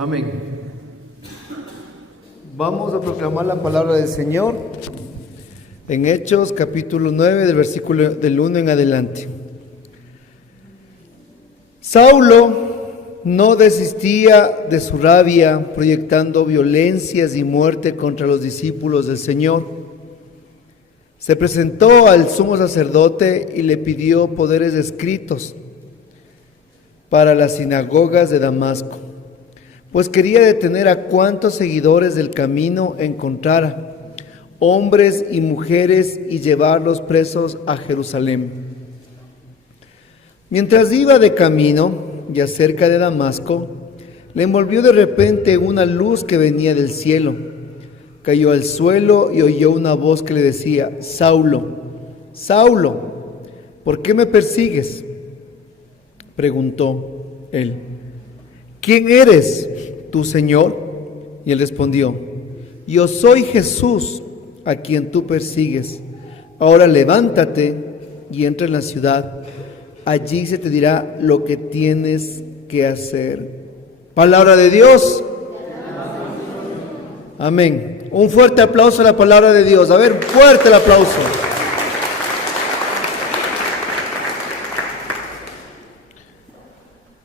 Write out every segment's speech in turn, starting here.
Amén. Vamos a proclamar la palabra del Señor en Hechos capítulo 9 del versículo del 1 en adelante. Saulo no desistía de su rabia, proyectando violencias y muerte contra los discípulos del Señor. Se presentó al sumo sacerdote y le pidió poderes escritos para las sinagogas de Damasco, pues quería detener a cuantos seguidores del camino encontrara, hombres y mujeres, y llevarlos presos a Jerusalén. Mientras iba de camino, ya cerca de Damasco, le envolvió de repente una luz que venía del cielo. Cayó al suelo y oyó una voz que le decía: Saulo, Saulo, ¿por qué me persigues? Preguntó él: ¿quién eres tú, Señor? Y él respondió: yo soy Jesús, a quien tú persigues. Ahora levántate y entra en la ciudad. Allí se te dirá lo que tienes que hacer. Palabra de Dios. Amén. Un fuerte aplauso a la palabra de Dios. A ver, fuerte el aplauso.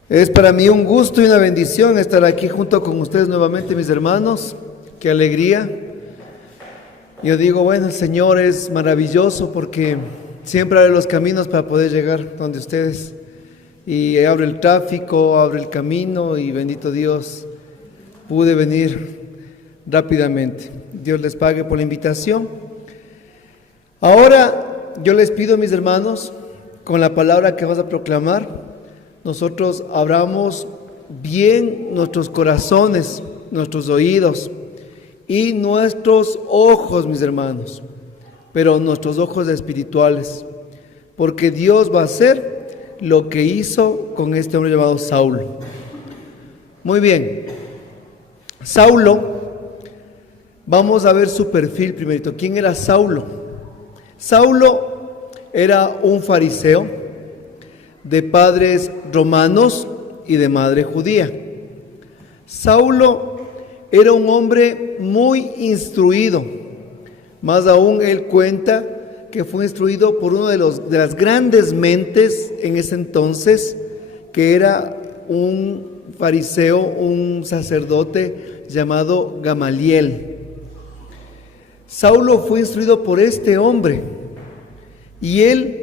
Es para mí un gusto y una bendición estar aquí junto con ustedes nuevamente, mis hermanos. Qué alegría. Yo digo, bueno, el Señor es maravilloso porque siempre abre los caminos para poder llegar donde ustedes. Y abre el tráfico, abre el camino, y bendito Dios, pude venir rápidamente. Dios les pague por la invitación. Ahora yo les pido, mis hermanos, con la palabra que vas a proclamar, nosotros abramos bien nuestros corazones, nuestros oídos y nuestros ojos, mis hermanos, pero nuestros ojos espirituales, porque Dios va a hacer lo que hizo con este hombre llamado Saulo. Muy bien, Saulo, vamos a ver su perfil primerito. ¿Quién era Saulo? Saulo era un fariseo de padres romanos y de madre judía. Saulo era un hombre muy instruido. Más aún, él cuenta que fue instruido por uno de las grandes mentes en ese entonces, que era un fariseo, un sacerdote llamado Gamaliel. Saulo fue instruido por este hombre y él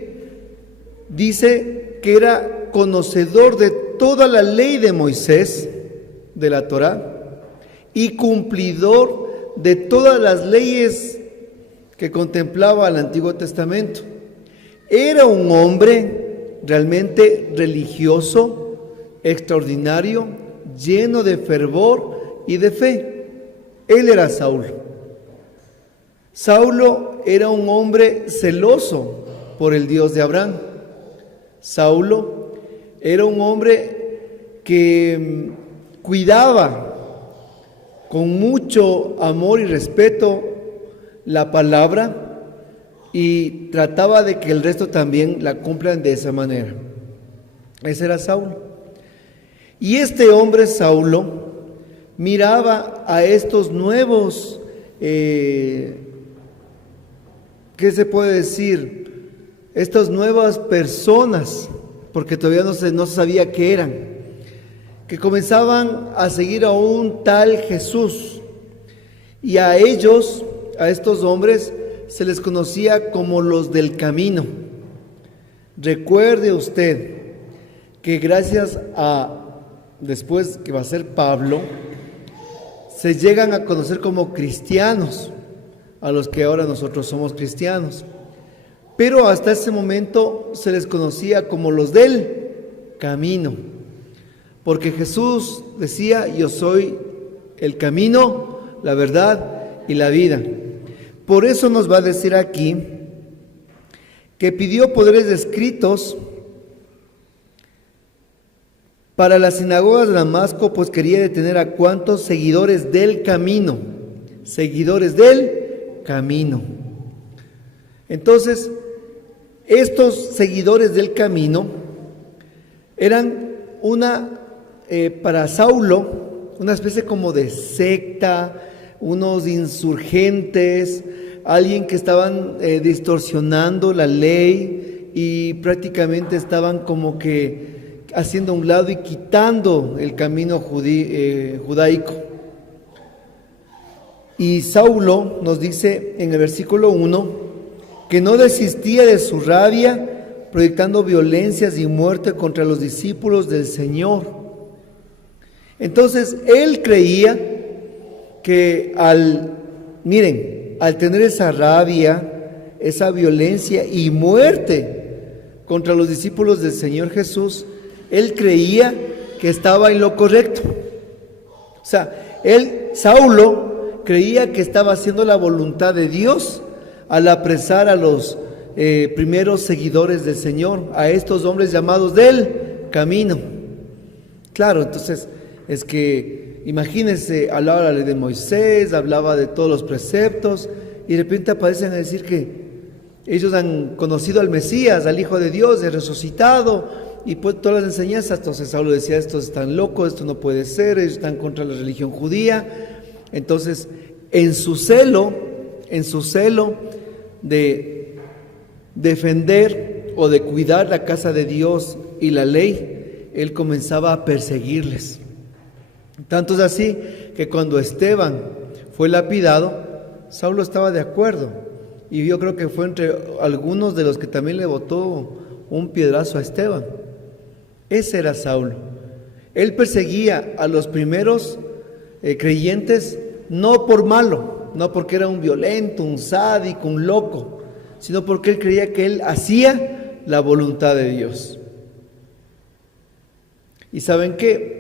dice que era conocedor de toda la ley de Moisés, de la Torá, y cumplidor de todas las leyes que contemplaba el Antiguo Testamento. Era un hombre realmente religioso, extraordinario, lleno de fervor y de fe. Él era Saulo. Saulo era un hombre celoso por el Dios de Abraham. Saulo era un hombre que cuidaba con mucho amor y respeto la palabra y trataba de que el resto también la cumplan de esa manera. Ese era Saulo. Y este hombre Saulo miraba a estos nuevos, ¿qué se puede decir? Estas nuevas personas, porque todavía no se sabía qué eran, que comenzaban a seguir a un tal Jesús, y a ellos, a estos hombres, se les conocía como los del camino. Recuerde usted que gracias a, después que va a ser Pablo, se llegan a conocer como cristianos, a los que ahora nosotros somos cristianos. Pero hasta ese momento se les conocía como los del camino, porque Jesús decía: yo soy el camino, la verdad y la vida. Por eso nos va a decir aquí que pidió poderes escritos para las sinagogas de Damasco, pues quería detener a cuantos seguidores del camino. Seguidores del camino. Entonces, estos seguidores del camino eran para Saulo una especie como de secta, unos insurgentes, alguien que estaban distorsionando la ley y prácticamente estaban como que haciendo a un lado y quitando el camino judaico. Y Saulo nos dice en el versículo 1 que no desistía de su rabia, proyectando violencias y muerte contra los discípulos del Señor. Entonces él creía que al tener esa rabia, esa violencia y muerte contra los discípulos del Señor Jesús, él creía que estaba en lo correcto. O sea, Saulo, creía que estaba haciendo la voluntad de Dios al apresar a los primeros seguidores del Señor, a estos hombres llamados del camino. Claro, entonces es que imagínense, hablaba la ley de Moisés, hablaba de todos los preceptos y de repente aparecen a decir que ellos han conocido al Mesías, al Hijo de Dios, el resucitado, y pues todas las enseñanzas. Entonces Saulo decía, estos están locos, esto no puede ser, ellos están contra la religión judía. Entonces en su celo de defender o de cuidar la casa de Dios y la ley, él comenzaba a perseguirles. Tanto es así que cuando Esteban fue lapidado, Saulo estaba de acuerdo, y yo creo que fue entre algunos de los que también le botó un piedrazo a Esteban. Ese era Saulo. Él perseguía a los primeros creyentes no por malo, no porque era un violento, un sádico, un loco, sino porque él creía que él hacía la voluntad de Dios. ¿Y saben qué?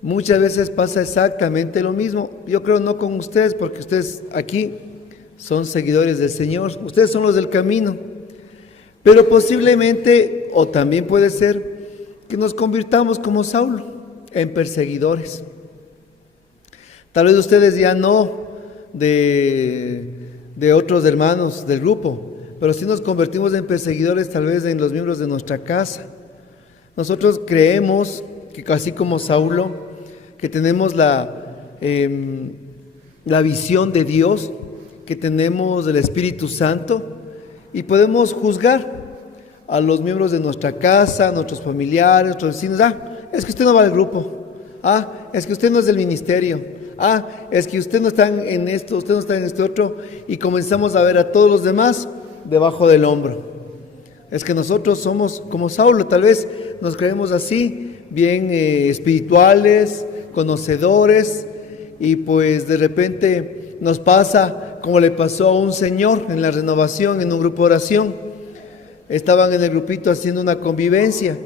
Muchas veces pasa exactamente lo mismo. Yo creo no con ustedes, porque ustedes aquí son seguidores del Señor, ustedes son los del camino. Pero posiblemente, o también puede ser, que nos convirtamos como Saulo, en perseguidores. Tal vez ustedes ya no de otros hermanos del grupo, pero sí nos convertimos en perseguidores tal vez en los miembros de nuestra casa. Nosotros creemos que así como Saulo, que tenemos la visión de Dios, que tenemos el Espíritu Santo, y podemos juzgar a los miembros de nuestra casa, a nuestros familiares, a nuestros vecinos. Es que usted no va al grupo. Es que usted no es del ministerio. Es que usted no está en esto, usted no está en este otro. Y comenzamos a ver a todos los demás debajo del hombro. Es que nosotros somos como Saulo, tal vez nos creemos así, bien espirituales, conocedores, y pues de repente nos pasa como le pasó a un señor en la renovación, en un grupo de oración. Estaban en el grupito haciendo una convivencia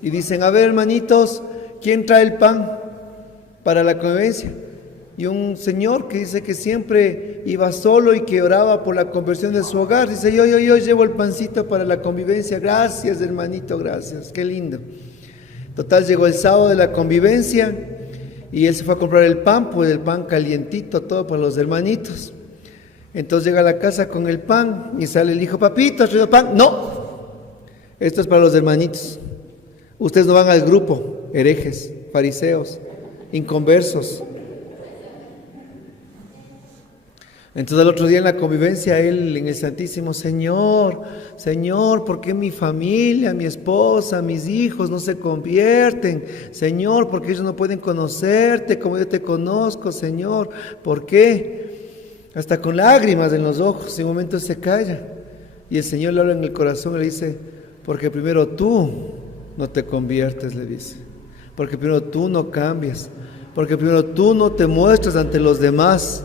y dicen, a ver hermanitos, ¿quién trae el pan para la convivencia? Y un señor que dice que siempre iba solo y que oraba por la conversión de su hogar, dice, yo llevo el pancito para la convivencia. Gracias hermanito, gracias, qué lindo. Total, llegó el sábado de la convivencia y él se fue a comprar el pan, pues el pan calientito, todo para los hermanitos. Entonces llega a la casa con el pan y sale el hijo, papito, ¿has traído pan? No, esto es para los hermanitos. Ustedes no van al grupo, herejes, fariseos, inconversos. Entonces al otro día en la convivencia, él en el Santísimo, Señor, ¿por qué mi familia, mi esposa, mis hijos no se convierten? Señor, ¿por qué ellos no pueden conocerte como yo te conozco? Señor, ¿por qué? Hasta con lágrimas en los ojos, en un momento se calla. Y el Señor le habla en el corazón y le dice, porque primero tú no te conviertes, le dice. Porque primero tú no cambias. Porque primero tú no te muestras ante los demás.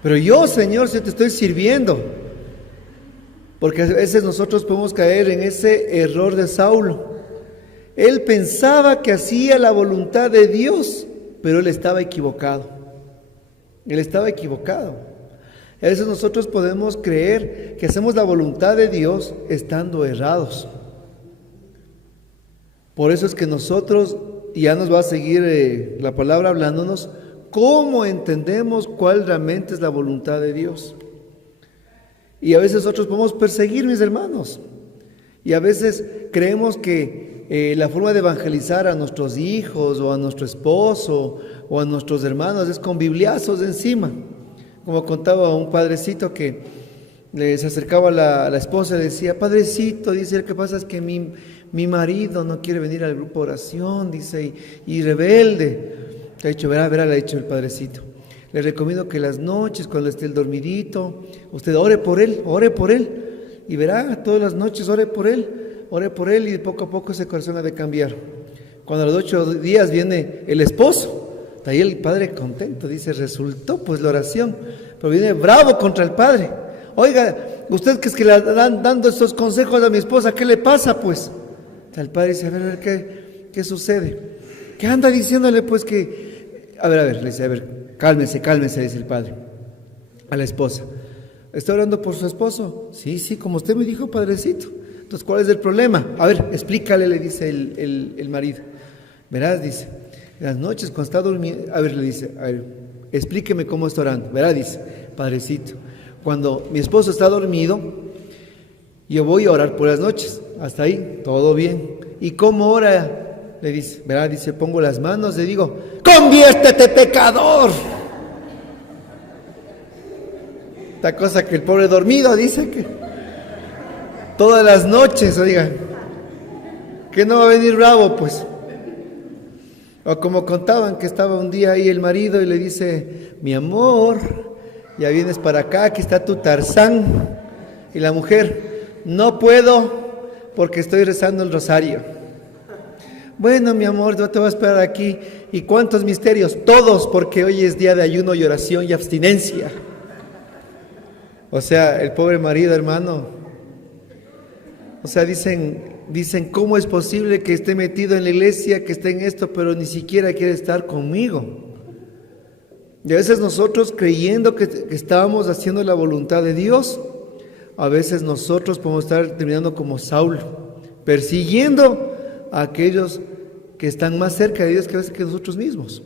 Pero yo, Señor, si te estoy sirviendo. Porque a veces nosotros podemos caer en ese error de Saulo. Él pensaba que hacía la voluntad de Dios, pero él estaba equivocado. Él estaba equivocado. A veces nosotros podemos creer que hacemos la voluntad de Dios estando errados. Por eso es que nosotros, y ya nos va a seguir la palabra hablándonos, ¿cómo entendemos cuál realmente es la voluntad de Dios? Y a veces nosotros podemos perseguir, mis hermanos. Y a veces creemos que la forma de evangelizar a nuestros hijos o a nuestro esposo o a nuestros hermanos es con bibliazos encima. Como contaba un padrecito que se acercaba a la esposa y le decía: padrecito, dice, lo que pasa es que mi marido no quiere venir al grupo de oración, dice, y rebelde. Le ha dicho: verá, le ha dicho el padrecito, le recomiendo que las noches, cuando esté el dormidito, usted ore por él, y verá, todas las noches ore por él, y de poco a poco ese corazón ha de cambiar. Cuando a los 8 días viene el esposo, está ahí el padre contento, dice: resultó pues la oración, pero viene bravo contra el padre. Oiga, usted que es que le dan dando estos consejos a mi esposa, ¿qué le pasa pues? El padre dice: a ver, ¿qué sucede? ¿Qué anda diciéndole pues que? A ver, le dice: a ver, cálmese, dice el padre a la esposa. ¿Está orando por su esposo? Sí, como usted me dijo, padrecito. Entonces, ¿cuál es el problema? A ver, explícale, le dice el marido. Verás, dice, en las noches cuando está durmiendo, a ver, le dice, a ver, explíqueme cómo está orando. Verás, dice, padrecito, cuando mi esposo está dormido, yo voy a orar por las noches. Hasta ahí, todo bien. ¿Y cómo ora? Le dice, verá, dice, pongo las manos, le digo: ¡conviértete, pecador! Esta cosa que el pobre dormido dice que todas las noches, oiga, que no va a venir bravo, pues. O como contaban que estaba un día ahí el marido y le dice: mi amor, ya vienes para acá, aquí está tu Tarzán. Y la mujer: no puedo porque estoy rezando el rosario. Bueno, mi amor, yo te voy a esperar aquí. ¿Y cuántos misterios? Todos, porque hoy es día de ayuno y oración y abstinencia. O sea, el pobre marido, hermano. O sea, dicen, ¿cómo es posible que esté metido en la iglesia, que esté en esto, pero ni siquiera quiere estar conmigo? Y a veces nosotros, creyendo que estábamos haciendo la voluntad de Dios, a veces nosotros podemos estar terminando como Saulo, persiguiendo a aquellos que están más cerca de Dios que a veces que nosotros mismos.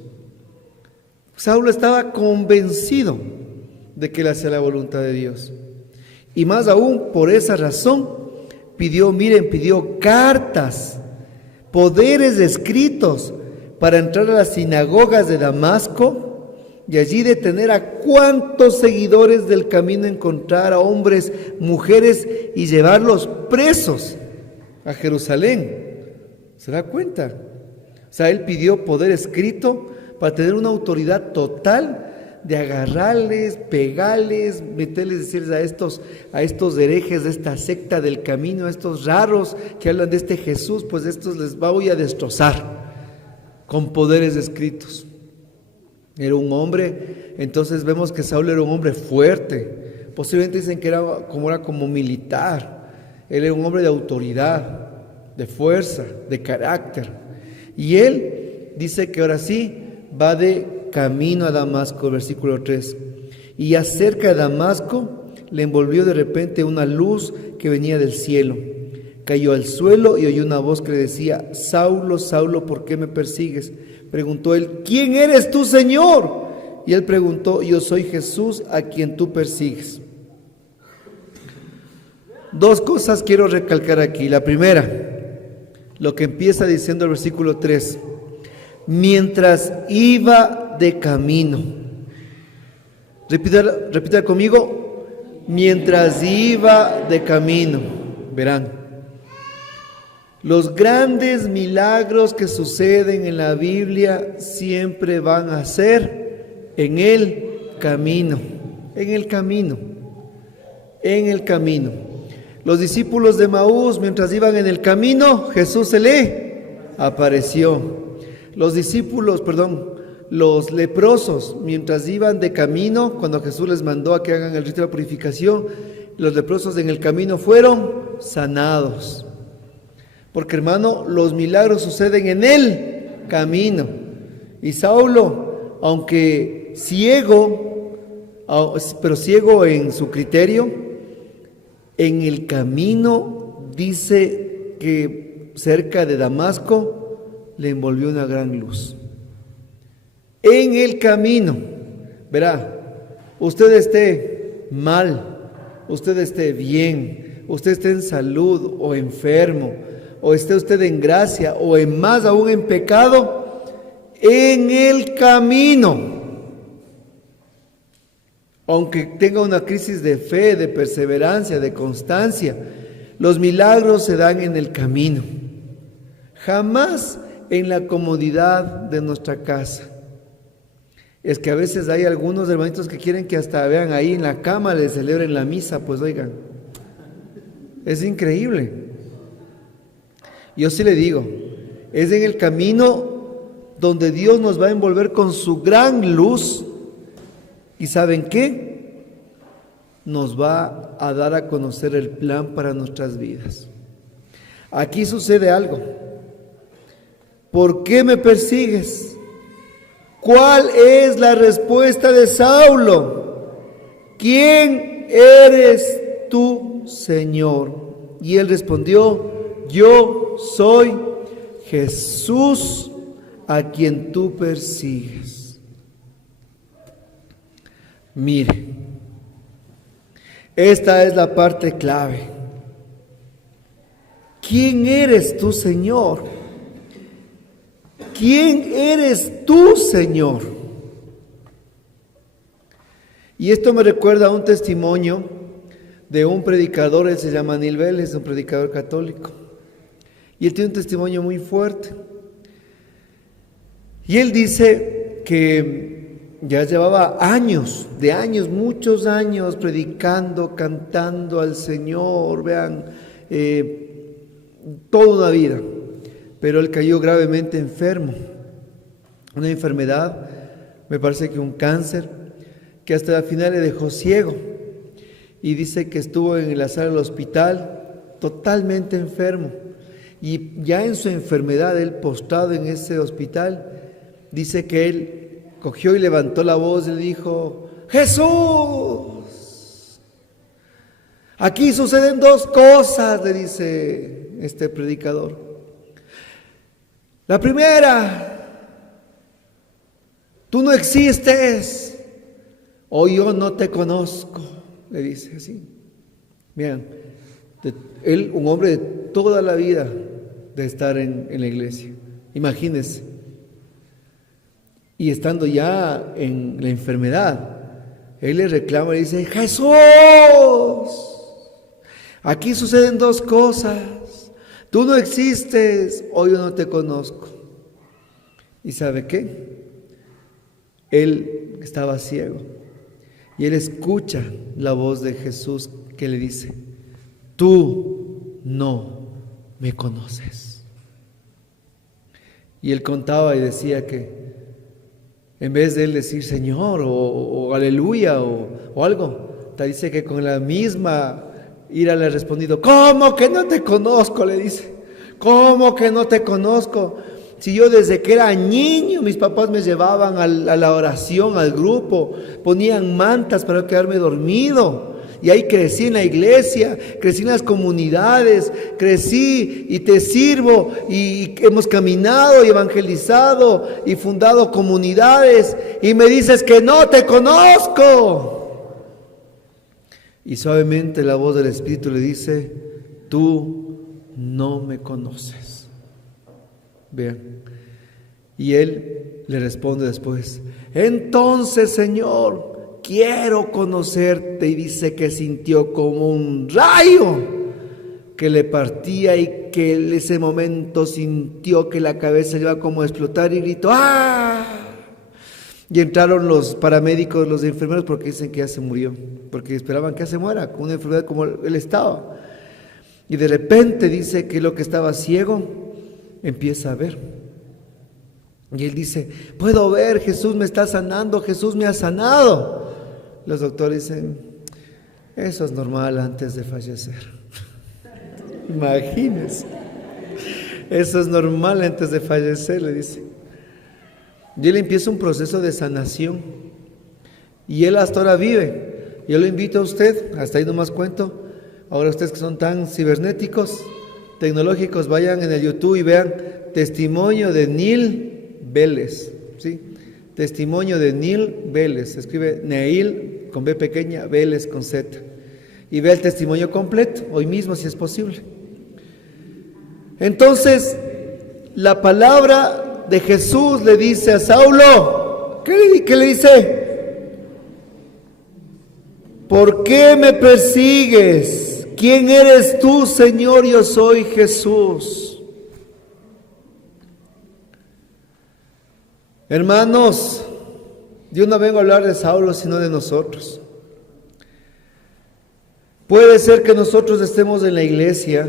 Saulo estaba convencido de que él hacía la voluntad de Dios. Y más aún, por esa razón, pidió cartas, poderes escritos para entrar a las sinagogas de Damasco y allí detener a cuantos seguidores del camino encontrar, a hombres, mujeres, y llevarlos presos a Jerusalén. ¿Se da cuenta? O sea, él pidió poder escrito para tener una autoridad total de agarrarles, pegarles, meterles, decirles a estos herejes de esta secta del camino, a estos raros que hablan de este Jesús, pues estos les voy a destrozar con poderes escritos. Era un hombre, entonces vemos que Saulo era un hombre fuerte. Posiblemente dicen que era como militar. Él era un hombre de autoridad, de fuerza, de carácter. Y él dice que ahora sí va de camino a Damasco, versículo 3. Y acerca de Damasco le envolvió de repente una luz que venía del cielo. Cayó al suelo y oyó una voz que le decía: Saulo, Saulo, ¿por qué me persigues? Preguntó él: ¿quién eres tú, Señor? Y él preguntó: yo soy Jesús a quien tú persigues. Dos cosas quiero recalcar aquí. La primera, lo que empieza diciendo el versículo 3. Mientras iba de camino. Repita conmigo: mientras iba de camino. Verán, los grandes milagros que suceden en la Biblia siempre van a ser en el camino. En el camino. En el camino. Los discípulos de Maús, mientras iban en el camino, Jesús se le apareció. Los leprosos, mientras iban de camino, cuando Jesús les mandó a que hagan el rito de la purificación, los leprosos en el camino fueron sanados. Porque, hermano, los milagros suceden en el camino. Y Saulo, aunque ciego, pero ciego en su criterio, en el camino dice que cerca de Damasco le envolvió una gran luz. En el camino, verá, usted esté mal, usted esté bien, usted esté en salud o enfermo, o esté usted en gracia, o en más aún en pecado, en el camino, aunque tenga una crisis de fe, de perseverancia, de constancia, los milagros se dan en el camino, jamás en la comodidad de nuestra casa. Es que a veces hay algunos hermanitos que quieren que hasta vean ahí en la cama, les celebren la misa, pues oigan, es increíble. Yo sí le digo, es en el camino donde Dios nos va a envolver con su gran luz. ¿Y saben qué? Nos va a dar a conocer el plan para nuestras vidas. Aquí sucede algo. ¿Por qué me persigues? ¿Cuál es la respuesta de Saulo? ¿Quién eres tú, Señor? Y él respondió, yo soy Jesús a quien tú persigues. Mire, esta es la parte clave. ¿Quién eres tú, Señor? ¿Quién eres tú, Señor? Y esto me recuerda a un testimonio de un predicador, él se llama Neil Vélez, un predicador católico. Y él tiene un testimonio muy fuerte. Y él dice que ya llevaba muchos años predicando, cantando al Señor, vean, toda una vida. Pero él cayó gravemente enfermo, una enfermedad, me parece que un cáncer, que hasta la final le dejó ciego. Y dice que estuvo en la sala del hospital totalmente enfermo. Y ya en su enfermedad, él postrado en ese hospital, dice que él cogió y levantó la voz y le dijo, Jesús, aquí suceden dos cosas, le dice este predicador. La primera, tú no existes, o yo no te conozco, le dice así. Miren, él, un hombre de toda la vida de estar en la iglesia, imagínense, y estando ya en la enfermedad, él le reclama y dice, Jesús, aquí suceden dos cosas. Tú no existes, o yo no te conozco. ¿Y sabe qué? Él estaba ciego y él escucha la voz de Jesús que le dice, tú no me conoces. Y él contaba y decía que en vez de él decir Señor o aleluya o algo, te dice que con la misma ira le ha respondido, ¿cómo que no te conozco? Le dice, ¿cómo que no te conozco? Si yo desde que era niño, mis papás me llevaban a la oración, al grupo, ponían mantas para quedarme dormido. Y ahí crecí en la iglesia, crecí en las comunidades, crecí y te sirvo y hemos caminado y evangelizado y fundado comunidades y me dices que no te conozco. Y suavemente la voz del Espíritu le dice, tú no me conoces. Vean. Y él le responde después, entonces, Señor, quiero conocerte. Y dice que sintió como un rayo que le partía y que en ese momento sintió que la cabeza iba como a explotar y gritó, ¡ah! Y entraron los paramédicos, los enfermeros, porque dicen que ya se murió, porque esperaban que ya se muera, con una enfermedad como él estaba. Y de repente dice que lo que estaba ciego empieza a ver. Y él dice, puedo ver, Jesús me está sanando, Jesús me ha sanado. Los doctores dicen, eso es normal antes de fallecer. Imagínense, eso es normal antes de fallecer, le dice. Y él empieza un proceso de sanación. Y él hasta ahora vive. Yo lo invito a usted, hasta ahí nomás cuento. Ahora ustedes que son tan cibernéticos, tecnológicos, vayan en el YouTube y vean testimonio de Neil Vélez, ¿sí? Testimonio de Neil Vélez. Se escribe Neil con B pequeña, Vélez con Z. Y vea el testimonio completo, hoy mismo si es posible. Entonces, la palabra de Jesús le dice a Saulo, ¿qué le dice? ¿Por qué me persigues? ¿Quién eres tú, Señor? Yo soy Jesús. Hermanos, yo no vengo a hablar de Saulo, sino de nosotros. Puede ser que nosotros estemos en la iglesia,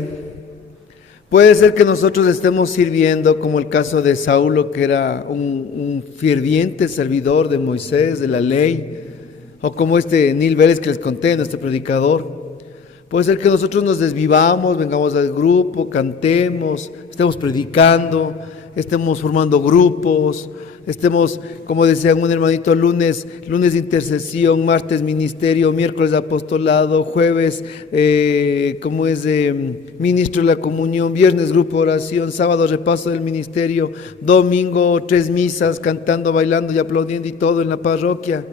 puede ser que nosotros estemos sirviendo, como el caso de Saulo, que era un ferviente servidor de Moisés, de la ley, o como este Neil Vélez que les conté, nuestro predicador. Puede ser que nosotros nos desvivamos, vengamos al grupo, cantemos, estemos predicando, estemos formando grupos, estemos, como decía un hermanito, lunes de intercesión, martes ministerio, miércoles apostolado, jueves ministro de la comunión, viernes grupo de oración, sábado repaso del ministerio, domingo 3 misas, cantando, bailando y aplaudiendo y todo en la parroquia.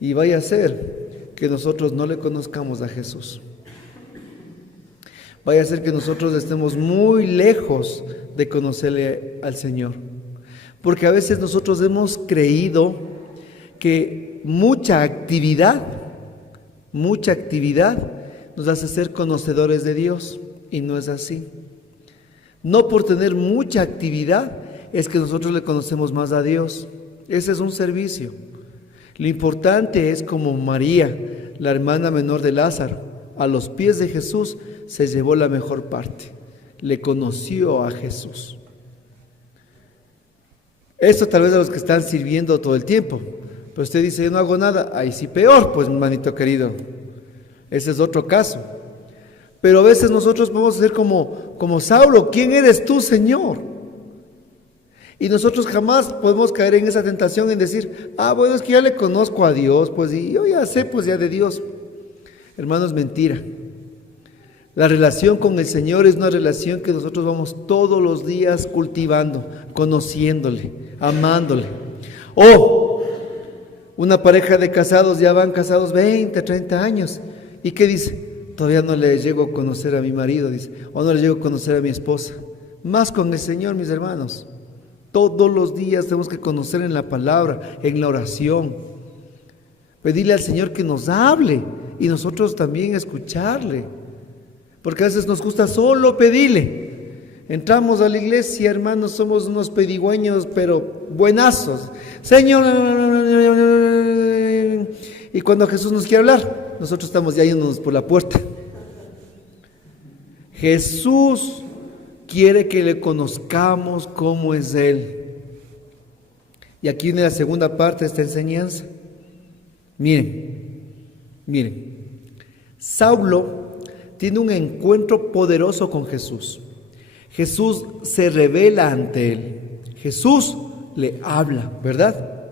Y vaya a ser que nosotros no le conozcamos a Jesús. Vaya a ser que nosotros estemos muy lejos de conocerle al Señor. Porque a veces nosotros hemos creído que mucha actividad nos hace ser conocedores de Dios, y no es así. No por tener mucha actividad es que nosotros le conocemos más a Dios. Ese es un servicio. Lo importante es como María, la hermana menor de Lázaro, a los pies de Jesús se llevó la mejor parte, le conoció a Jesús. Esto tal vez a los que están sirviendo todo el tiempo, pero usted dice, yo no hago nada, ahí sí peor, pues hermanito querido, ese es otro caso. Pero a veces nosotros podemos ser como Saulo, ¿quién eres tú, Señor? Y nosotros jamás podemos caer en esa tentación en decir, bueno, es que ya le conozco a Dios, pues y yo ya sé pues ya de Dios. Hermanos, mentira. La relación con el Señor es una relación que nosotros vamos todos los días cultivando, conociéndole, amándole. O una pareja de casados, ya van casados 20, 30 años. ¿Y qué dice? Todavía no le llego a conocer a mi marido, dice, o no le llego a conocer a mi esposa. Más con el Señor, mis hermanos. Todos los días tenemos que conocer en la palabra, en la oración. Pedirle al Señor que nos hable y nosotros también escucharle. Porque a veces nos gusta solo pedirle. Entramos a la iglesia, hermanos, somos unos pedigüeños, pero buenazos. Señor, y cuando Jesús nos quiere hablar, nosotros estamos ya yéndonos por la puerta. Jesús quiere que le conozcamos cómo es Él. Y aquí viene la segunda parte de esta enseñanza. Miren, Saulo tiene un encuentro poderoso con Jesús. Jesús se revela ante él. Jesús le habla, ¿verdad?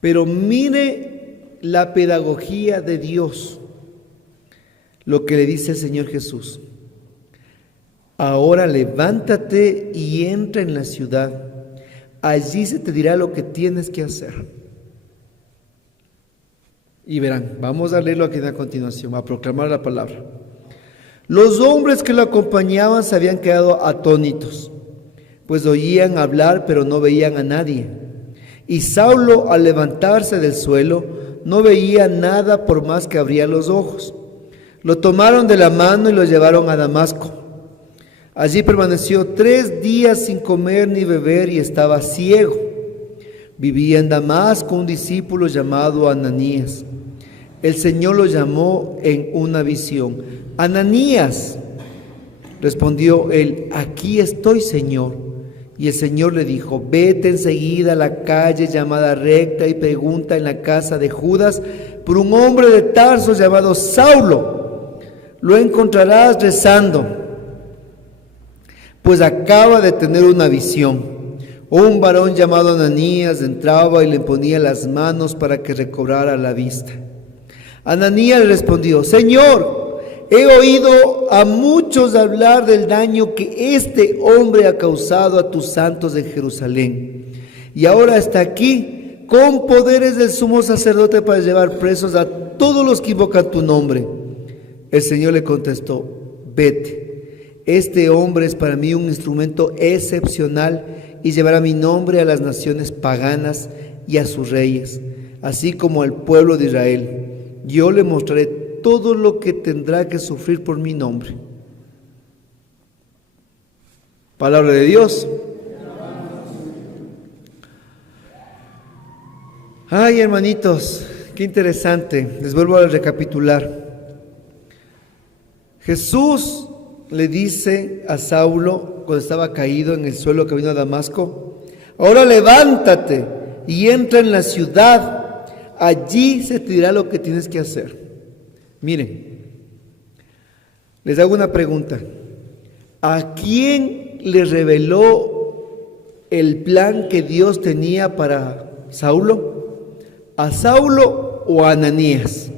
Pero mire la pedagogía de Dios, lo que le dice el Señor Jesús. Ahora levántate y entra en la ciudad. Allí se te dirá lo que tienes que hacer. Y verán, vamos a leerlo aquí a continuación, a proclamar la palabra. Los hombres que lo acompañaban se habían quedado atónitos, pues oían hablar pero no veían a nadie. Y Saulo, al levantarse del suelo, no veía nada por más que abría los ojos. Lo tomaron de la mano y lo llevaron a Damasco. Allí permaneció 3 días sin comer ni beber y estaba ciego. Vivía en Damasco un discípulo llamado Ananías. El Señor lo llamó en una visión. Ananías, respondió él, aquí estoy, Señor. Y el Señor le dijo, vete enseguida a la calle llamada Recta y pregunta en la casa de Judas por un hombre de Tarso llamado Saulo. Lo encontrarás rezando, pues acaba de tener una visión. Un varón llamado Ananías entraba y le ponía las manos para que recobrara la vista. Ananías le respondió, Señor, he oído a muchos hablar del daño que este hombre ha causado a tus santos en Jerusalén. Y ahora está aquí con poderes del sumo sacerdote para llevar presos a todos los que invocan tu nombre. El Señor le contestó, vete Este hombre es para mí un instrumento excepcional y llevará mi nombre a las naciones paganas y a sus reyes, así como al pueblo de Israel. Yo le mostraré todo lo que tendrá que sufrir por mi nombre. Palabra de Dios. Ay, hermanitos, qué interesante. Les vuelvo a recapitular. Jesús le dice a Saulo, cuando estaba caído en el suelo camino a Damasco: ahora levántate y entra en la ciudad, allí se te dirá lo que tienes que hacer. Miren, les hago una pregunta. ¿A quién le reveló el plan que Dios tenía para Saulo? ¿A Saulo o a Ananías?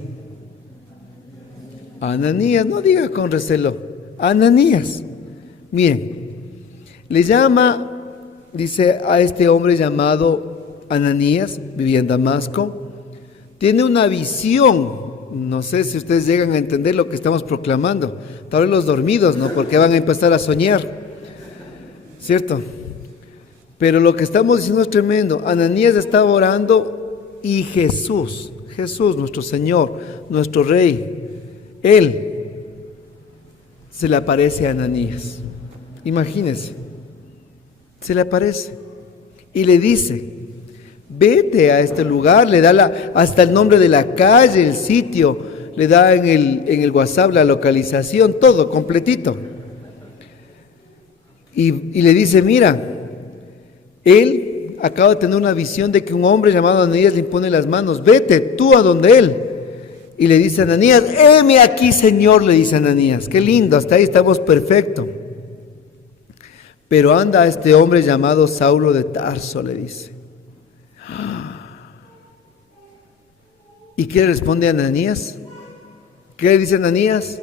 A Ananías, no diga con recelo, a Ananías. Miren, le llama, dice, a este hombre llamado Ananías, vivía en Damasco, tiene una visión. No sé si ustedes llegan a entender lo que estamos proclamando. Tal vez los dormidos, ¿no? Porque van a empezar a soñar, ¿cierto? Pero lo que estamos diciendo es tremendo. Ananías estaba orando y Jesús, nuestro Señor, nuestro Rey, Él se le aparece a Ananías. Imagínense, se le aparece y le dice: vete a este lugar, le da hasta el nombre de la calle, el sitio, le da en el WhatsApp la localización, todo completito. Y le dice: mira, él acaba de tener una visión de que un hombre llamado Ananías le impone las manos, vete tú a donde él. Y le dice a Ananías: heme aquí, Señor, le dice Ananías. Qué lindo, hasta ahí estamos perfecto. Pero anda a este hombre llamado Saulo de Tarso, le dice. ¿Y qué le responde Ananías? ¿Qué le dice Ananías?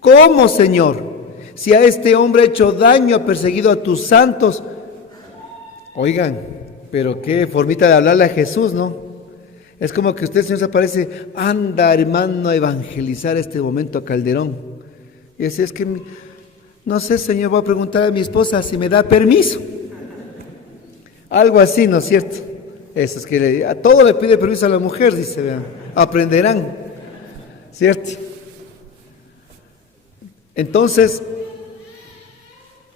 ¿Cómo, Señor? Si a este hombre ha hecho daño, ha perseguido a tus santos. Oigan, pero qué formita de hablarle a Jesús, ¿no? Es como que usted, Señor, se aparece: anda, hermano, a evangelizar este momento a Calderón. Y así es que, no sé, Señor, voy a preguntar a mi esposa si me da permiso. Algo así, ¿no es cierto? Eso es que a todo le pide permiso a la mujer, dice, vean, aprenderán, ¿cierto? Entonces,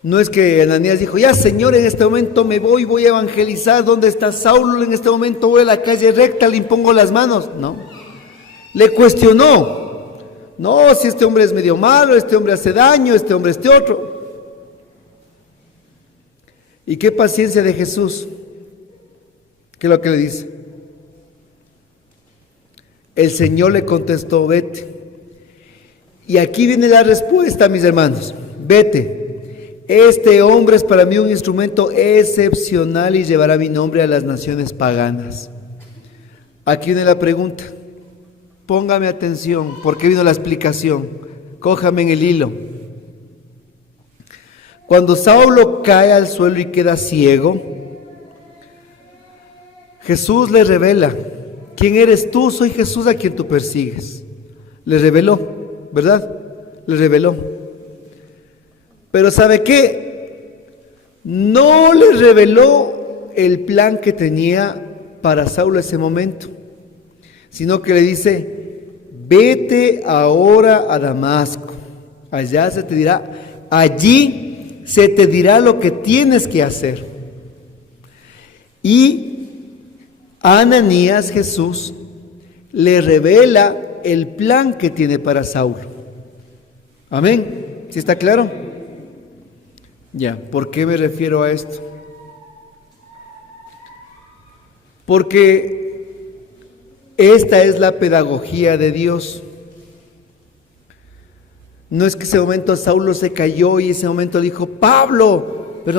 no es que Ananías dijo: ya, Señor, en este momento me voy a evangelizar. ¿Dónde está Saulo? En este momento voy a la calle recta, le impongo las manos. No, le cuestionó. No, si este hombre es medio malo, este hombre hace daño, este hombre este otro. ¿Y qué paciencia de Jesús? ¿Qué es lo que le dice? El Señor le contestó: vete. Y aquí viene la respuesta, mis hermanos: vete. Este hombre es para mí un instrumento excepcional y llevará mi nombre a las naciones paganas. Aquí viene la pregunta. Póngame atención, porque vino la explicación. Cójame en el hilo. Cuando Saulo cae al suelo y queda ciego, Jesús le revela: ¿quién eres tú? Soy Jesús a quien tú persigues. Le reveló, ¿verdad? Le reveló. Pero ¿sabe qué? No le reveló el plan que tenía para Saulo ese momento, sino que le dice: vete ahora a Damasco, allá se te dirá, allí se te dirá lo que tienes que hacer. Y a Ananías Jesús le revela el plan que tiene para Saulo. Amén. ¿Sí está claro? Ya, ¿por qué me refiero a esto? Porque esta es la pedagogía de Dios. No es que ese momento Saulo se cayó y ese momento dijo: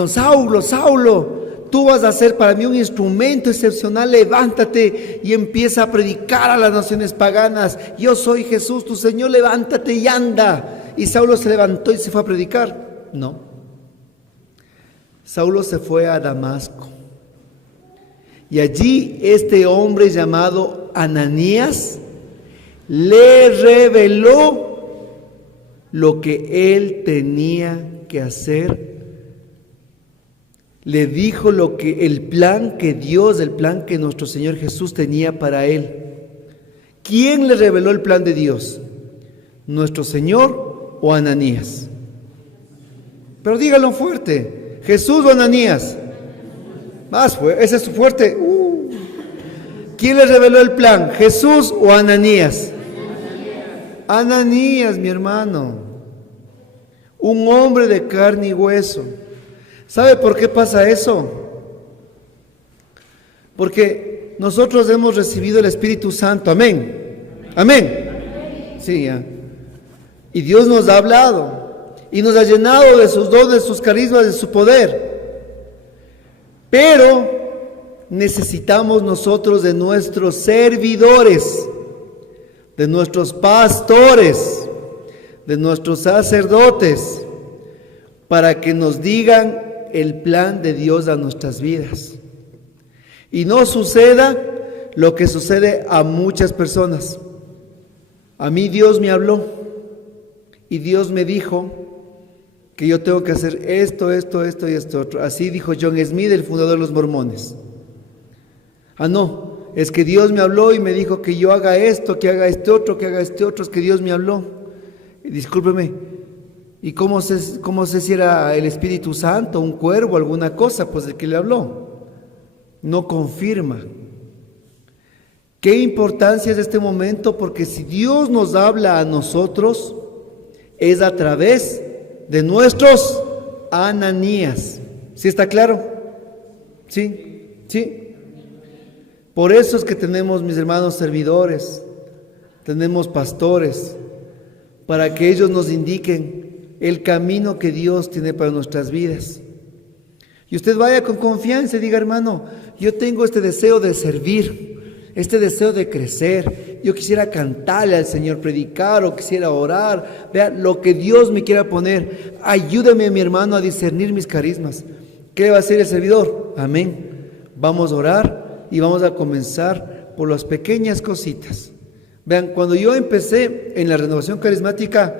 Saulo, tú vas a ser para mí un instrumento excepcional, levántate y empieza a predicar a las naciones paganas. Yo soy Jesús, tu Señor, levántate y anda. Y Saulo se levantó y se fue a predicar. No. Saulo se fue a Damasco. Y allí este hombre llamado Ananías le reveló lo que él tenía que hacer. Le dijo el plan que Dios, el plan que nuestro Señor Jesús tenía para él. ¿Quién le reveló el plan de Dios? ¿Nuestro Señor o Ananías? Pero dígalo fuerte, ¿Jesús o Ananías? Más fuerte, ese es fuerte. ¿Quién le reveló el plan? ¿Jesús o Ananías? Ananías, mi hermano. Un hombre de carne y hueso. ¿Sabe por qué pasa eso? Porque nosotros hemos recibido el Espíritu Santo. Amén. Amén. Sí, ya. Y Dios nos ha hablado y nos ha llenado de sus dones, de sus carismas, de su poder. Pero necesitamos nosotros de nuestros servidores, de nuestros pastores, de nuestros sacerdotes, para que nos digan el plan de Dios a nuestras vidas. Y no suceda lo que sucede a muchas personas. A mí Dios me habló y Dios me dijo que yo tengo que hacer esto y esto otro. Así dijo John Smith, el fundador de los mormones. No, es que Dios me habló y me dijo que yo haga esto, que haga este otro, es que Dios me habló. Y discúlpeme, ¿y cómo sé si era el Espíritu Santo, un cuervo, alguna cosa? Pues el que le habló no confirma. ¿Qué importancia es este momento? Porque si Dios nos habla a nosotros, es a través de nuestros Ananías. ¿Sí está claro? ¿Sí? ¿Sí? Por eso es que tenemos, mis hermanos, servidores, tenemos pastores, para que ellos nos indiquen el camino que Dios tiene para nuestras vidas. Y usted vaya con confianza y diga: hermano, yo tengo este deseo de servir, este deseo de crecer. Yo quisiera cantarle al Señor, predicar, o quisiera orar. Vea lo que Dios me quiera poner. Ayúdame, mi hermano, a discernir mis carismas. ¿Qué va a hacer el servidor? Amén. Vamos a orar y vamos a comenzar por las pequeñas cositas. Vean, cuando yo empecé en la renovación carismática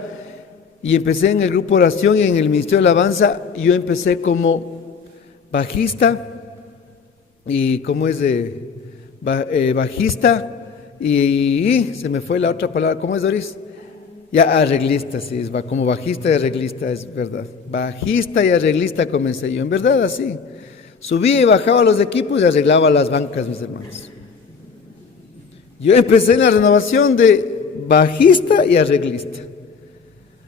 y empecé en el grupo oración y en el ministerio de alabanza, yo empecé como bajista y bajista y se me fue la otra palabra. ¿Cómo es, Doris? Ya, arreglista, sí, como bajista y arreglista, es verdad. Bajista y arreglista comencé yo, en verdad así. Subía y bajaba los equipos y arreglaba las bancas, mis hermanos. Yo empecé en la renovación de bajista y arreglista.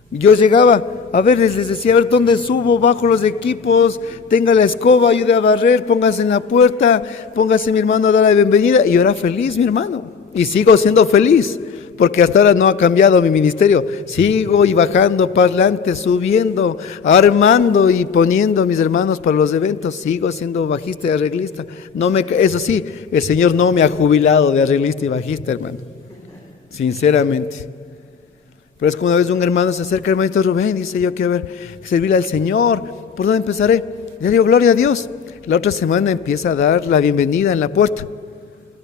Yo llegaba, a ver, les decía: a ver, ¿dónde subo? Bajo los equipos, tenga la escoba, ayude a barrer, póngase en la puerta, póngase, mi hermano, a dar la bienvenida. Y yo era feliz, mi hermano, y sigo siendo feliz, porque hasta ahora no ha cambiado mi ministerio. Sigo y bajando parlantes, subiendo, armando y poniendo a mis hermanos para los eventos. Sigo siendo bajista y arreglista. Eso sí, el Señor no me ha jubilado de arreglista y bajista, hermano, sinceramente. Pero es como una vez un hermano se acerca: hermanito Rubén, dice, yo quiero servir al Señor, ¿por dónde empezaré? Le digo: gloria a Dios. La otra semana empieza a dar la bienvenida en la puerta.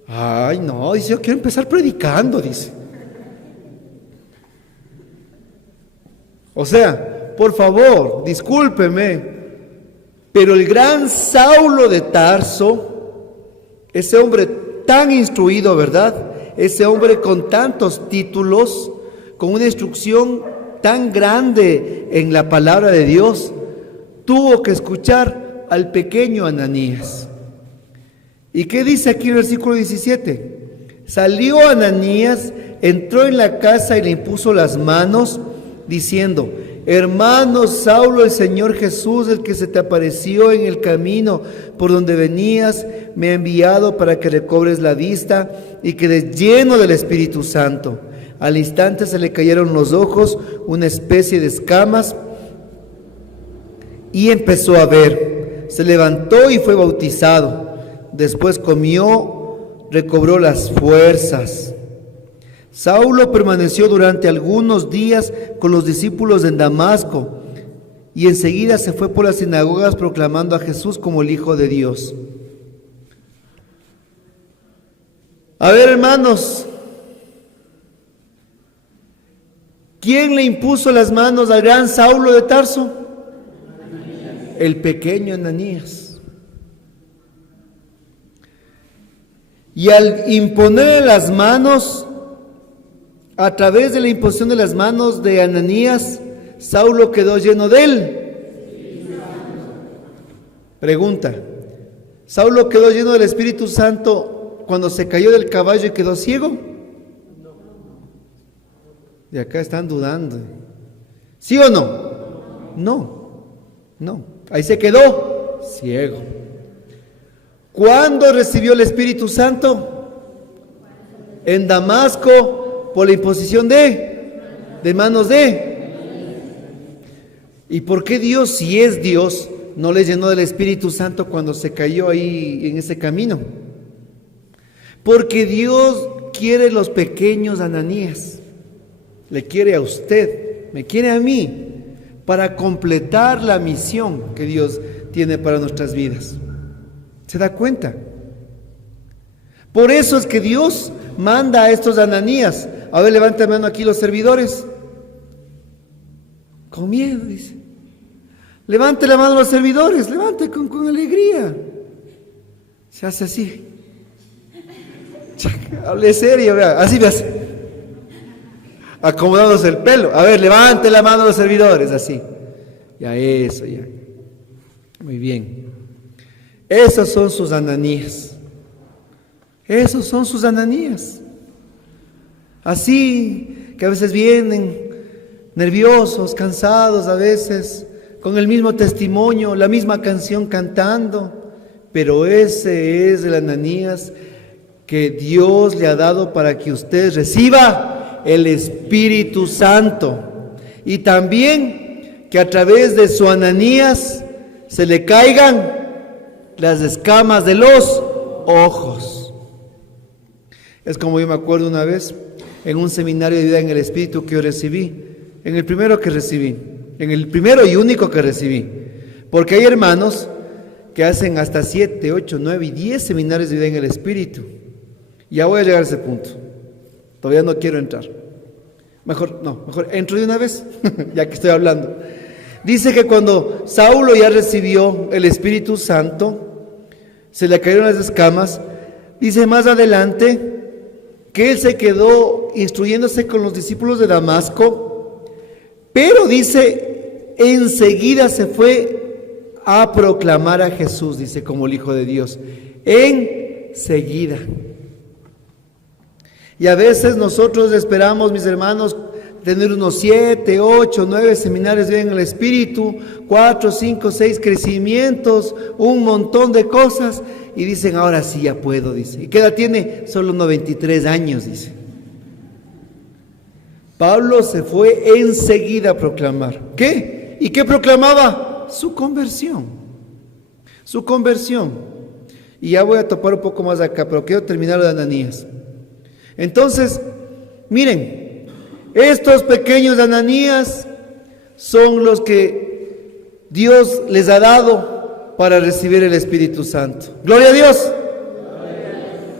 Ay, no, dice, yo quiero empezar predicando, dice. O sea, por favor, discúlpeme, pero el gran Saulo de Tarso, ese hombre tan instruido, ¿verdad? Ese hombre con tantos títulos, con una instrucción tan grande en la palabra de Dios, tuvo que escuchar al pequeño Ananías. ¿Y qué dice aquí en el versículo 17? Salió Ananías, entró en la casa y le impuso las manos, diciendo: hermano Saulo, el Señor Jesús, el que se te apareció en el camino por donde venías, me ha enviado para que recobres la vista y quedes lleno del Espíritu Santo. Al instante se le cayeron los ojos, una especie de escamas, y empezó a ver. Se levantó y fue bautizado. Después comió, recobró las fuerzas. Saulo permaneció durante algunos días con los discípulos en Damasco, y enseguida se fue por las sinagogas proclamando a Jesús como el Hijo de Dios. A ver, hermanos, ¿quién le impuso las manos al gran Saulo de Tarso? El pequeño Ananías. Y al imponer las manos, a través de la imposición de las manos de Ananías, Saulo quedó lleno de él. Pregunta: ¿Saulo quedó lleno del Espíritu Santo cuando se cayó del caballo y quedó ciego? De acá están dudando. ¿Sí o no? No. Ahí se quedó ciego. ¿Cuándo recibió el Espíritu Santo? En Damasco, por la imposición de manos de. ¿Y por qué Dios, si es Dios, no le llenó del Espíritu Santo cuando se cayó ahí en ese camino? Porque Dios quiere los pequeños Ananías. Le quiere a usted, me quiere a mí, para completar la misión que Dios tiene para nuestras vidas. ¿Se da cuenta? Por eso es que Dios manda a estos Ananías. A ver, levanta la mano aquí los servidores. Con miedo, dice. Levante la mano los servidores, levante con alegría. Se hace así. Hable serio, vea. Así me hace. Acomodándose el pelo. A ver, levante la mano los servidores, así. Ya eso, ya. Muy bien. Esos son sus Ananías. Esos son sus Ananías. Así que a veces vienen nerviosos, cansados a veces, con el mismo testimonio, la misma canción cantando, pero ese es el Ananías que Dios le ha dado para que usted reciba el Espíritu Santo, y también que a través de su Ananías se le caigan las escamas de los ojos. Es como yo me acuerdo una vez en un seminario de vida en el Espíritu que yo recibí, en el primero y único que recibí, porque hay hermanos que hacen hasta 7, 8, 9 y 10 seminarios de vida en el Espíritu. Ya voy a llegar a ese punto, todavía no quiero entrar. Mejor entro de una vez, ya que estoy hablando. Dice que cuando Saulo ya recibió el Espíritu Santo, se le cayeron las escamas. Dice más adelante que él se quedó instruyéndose con los discípulos de Damasco, pero dice, enseguida se fue a proclamar a Jesús, dice, como el Hijo de Dios. Enseguida. Y a veces nosotros esperamos, mis hermanos, tener unos 7, 8, 9 seminarios bien en el Espíritu, 4, 5, 6 crecimientos, un montón de cosas, y dicen, ahora sí ya puedo, dice. ¿Y qué edad tiene? Solo 93 años, dice. Pablo se fue enseguida a proclamar. ¿Qué? ¿Y qué proclamaba? Su conversión. Su conversión. Y ya voy a topar un poco más acá, pero quiero terminar lo de Ananías. Entonces, miren, estos pequeños Ananías son los que Dios les ha dado para recibir el Espíritu Santo. ¡Gloria a Dios!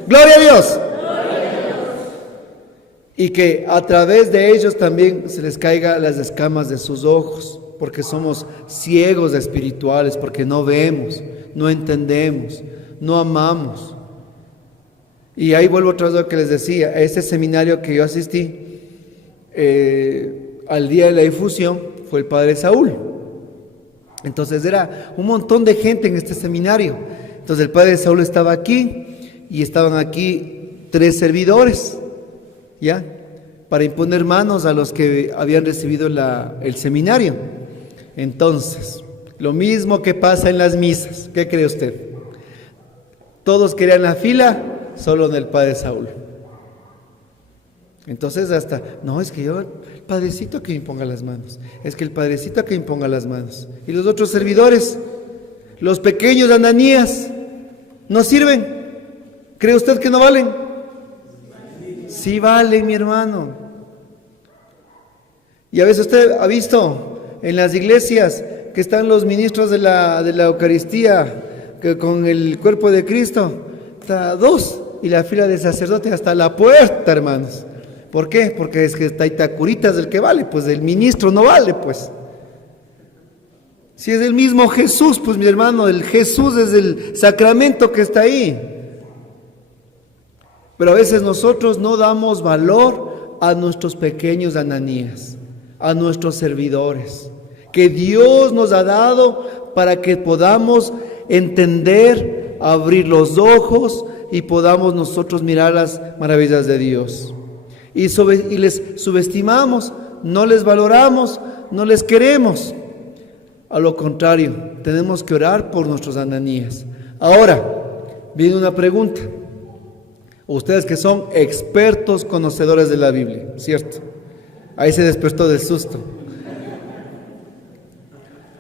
¡Gloria a Dios! Y que a través de ellos también se les caigan las escamas de sus ojos, porque somos ciegos espirituales, porque no vemos, no entendemos, no amamos. Y ahí vuelvo otra vez a lo que les decía, a ese seminario que yo asistí, al día de la difusión, fue el padre Saúl. Entonces era un montón de gente en este seminario. Entonces el padre Saúl estaba aquí, y estaban aquí 3 servidores, ¿ya? Para imponer manos a los que habían recibido el seminario. Entonces, lo mismo que pasa en las misas, ¿qué cree usted? Todos querían la fila, solo en el padre Saúl. Entonces no, es que yo, el padrecito que imponga las manos, es que el padrecito que imponga las manos. Y los otros servidores, los pequeños Ananías, ¿no sirven? ¿Cree usted que no valen? Sí valen, mi hermano. Y a veces usted ha visto en las iglesias que están los ministros de la Eucaristía, que con el cuerpo de Cristo, hasta 2, y la fila de sacerdotes hasta la puerta, hermanos. ¿Por qué? Porque es que Taitacuritas el que vale, pues el ministro no vale, pues. Si es el mismo Jesús, pues mi hermano, el Jesús es el sacramento que está ahí. Pero a veces nosotros no damos valor a nuestros pequeños Ananías, a nuestros servidores, que Dios nos ha dado para que podamos entender, abrir los ojos y podamos nosotros mirar las maravillas de Dios. Y les subestimamos, no les valoramos, no les queremos. A lo contrario, tenemos que orar por nuestros Ananías. Ahora, viene una pregunta. Ustedes que son expertos conocedores de la Biblia, ¿cierto? Ahí se despertó del susto.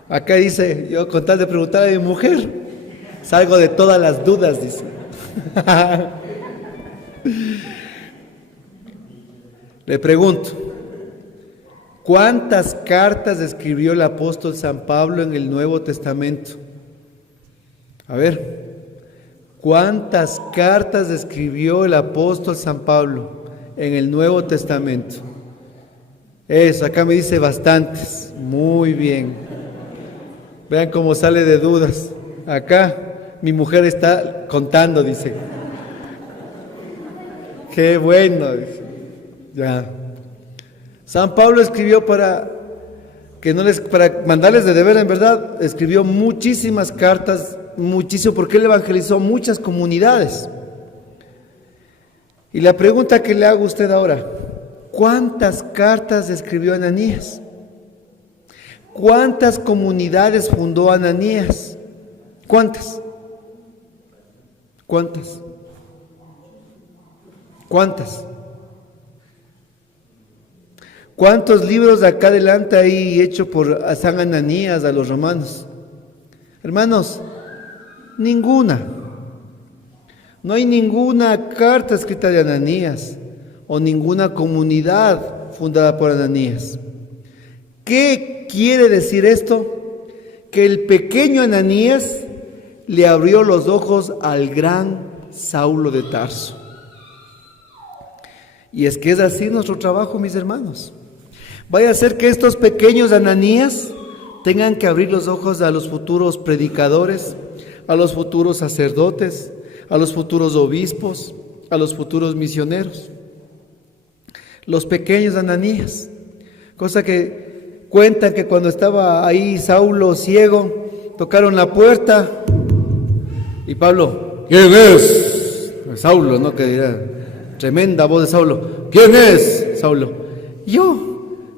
Acá dice, yo con tal de preguntar a mi mujer, salgo de todas las dudas, dice. Le pregunto, ¿cuántas cartas escribió el apóstol San Pablo en el Nuevo Testamento? A ver, ¿cuántas cartas escribió el apóstol San Pablo en el Nuevo Testamento? Eso, acá me dice bastantes. Muy bien. Vean cómo sale de dudas. Acá mi mujer está contando, dice. Qué bueno, dice. Ya. San Pablo escribió para mandarles de deber, en verdad, escribió muchísimas cartas, muchísimo, porque él evangelizó muchas comunidades. Y la pregunta que le hago a usted ahora, ¿cuántas cartas escribió Ananías? ¿Cuántas comunidades fundó Ananías? ¿Cuántas? ¿Cuántas? ¿Cuántas? ¿Cuántos libros de acá adelante hay hecho por San Ananías a los romanos? Hermanos, ninguna. No hay ninguna carta escrita de Ananías o ninguna comunidad fundada por Ananías. ¿Qué quiere decir esto? Que el pequeño Ananías le abrió los ojos al gran Saulo de Tarso. Y es que es así nuestro trabajo, mis hermanos. Vaya a ser que estos pequeños Ananías tengan que abrir los ojos a los futuros predicadores, a los futuros sacerdotes, a los futuros obispos, a los futuros misioneros. Los pequeños Ananías, cosa que cuentan que cuando estaba ahí Saulo ciego, tocaron la puerta y Pablo, ¿quién es? Saulo, ¿no? Que dirá, tremenda voz de Saulo, ¿quién es? Saulo, yo,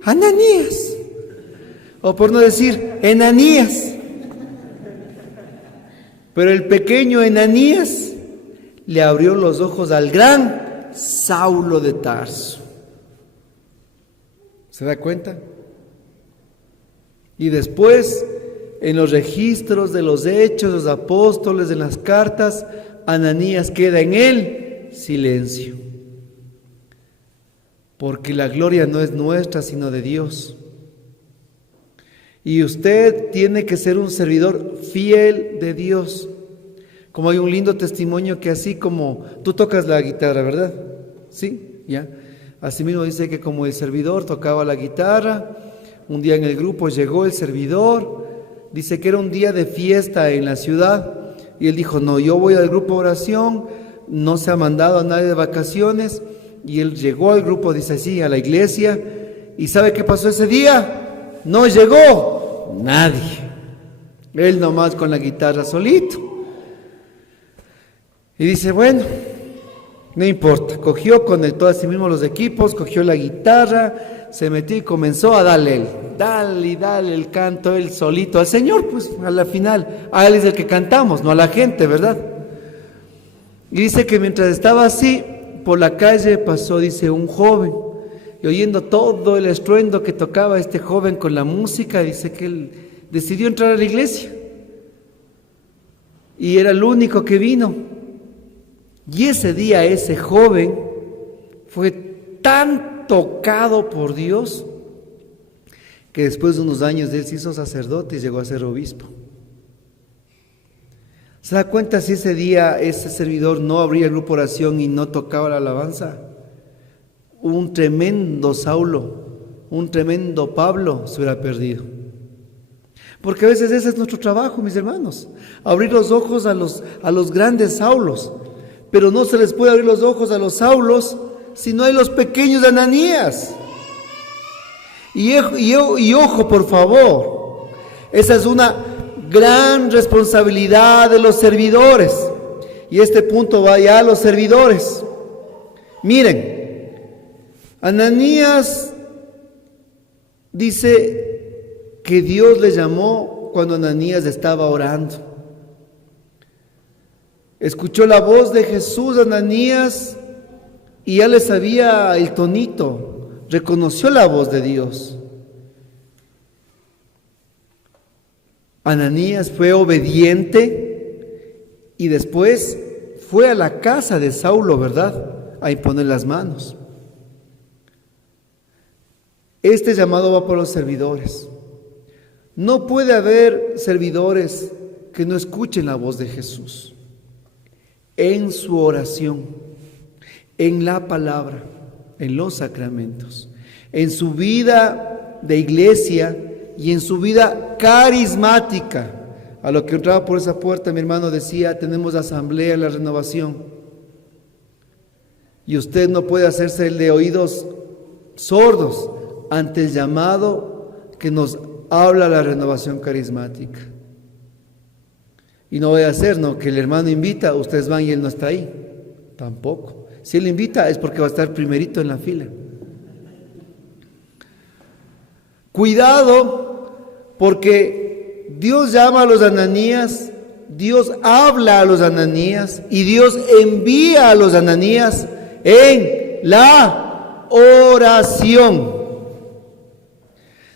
Ananías, o por no decir Enanías. Pero el pequeño Enanías le abrió los ojos al gran Saulo de Tarso. ¿Se da cuenta? Y después, en los registros de los hechos, los apóstoles, en las cartas, Ananías queda en él silencio. Porque la gloria no es nuestra, sino de Dios. Y usted tiene que ser un servidor fiel de Dios. Como hay un lindo testimonio que así como tú tocas la guitarra, ¿verdad? Sí, ya. Así mismo dice que como el servidor tocaba la guitarra, un día en el grupo llegó el servidor, dice que era un día de fiesta en la ciudad, y él dijo, no, yo voy al grupo de oración, no se ha mandado a nadie de vacaciones, y él llegó al grupo, dice así, a la iglesia, y ¿sabe qué pasó ese día? No llegó nadie, él nomás con la guitarra solito. Y dice, bueno, no importa, cogió con el todo así mismo los equipos, cogió la guitarra, se metió y comenzó a darle él, dale el canto él solito al Señor, pues a la final, a él es el que cantamos, no a la gente, ¿verdad? Y dice que mientras estaba así, por la calle pasó, dice, un joven, y oyendo todo el estruendo que tocaba este joven con la música, dice que él decidió entrar a la iglesia, y era el único que vino. Y ese día ese joven fue tan tocado por Dios que después de unos años él se hizo sacerdote y llegó a ser obispo. ¿Se da cuenta si ese día ese servidor no abría el grupo de oración y no tocaba la alabanza? un tremendo Saulo, un tremendo Pablo se hubiera perdido. Porque a veces ese es nuestro trabajo, mis hermanos, abrir los ojos a los grandes Saulos. Pero no se les puede abrir los ojos a los Saulos si no hay los pequeños Ananías. Y ojo, por favor, esa es una gran responsabilidad de los servidores. Y este punto va ya a los servidores. Miren, Ananías dice que Dios le llamó cuando Ananías estaba orando. Escuchó la voz de Jesús, Ananías, y ya le sabía el tonito, reconoció la voz de Dios. Ananías fue obediente y después fue a la casa de Saulo, ¿verdad?, a imponer las manos. Este llamado va por los servidores. No puede haber servidores que no escuchen la voz de Jesús en su oración, en la palabra, en los sacramentos, en su vida de iglesia y en su vida carismática. A lo que entraba por esa puerta, mi hermano decía, tenemos asamblea en la renovación. Y usted no puede hacerse el de oídos sordos ante el llamado que nos habla la renovación carismática. Y no voy a hacer, no, que el hermano invita, ustedes van y él no está ahí. Tampoco. Si él invita es porque va a estar primerito en la fila. Cuidado, porque Dios llama a los Ananías, Dios habla a los Ananías y Dios envía a los Ananías en la oración.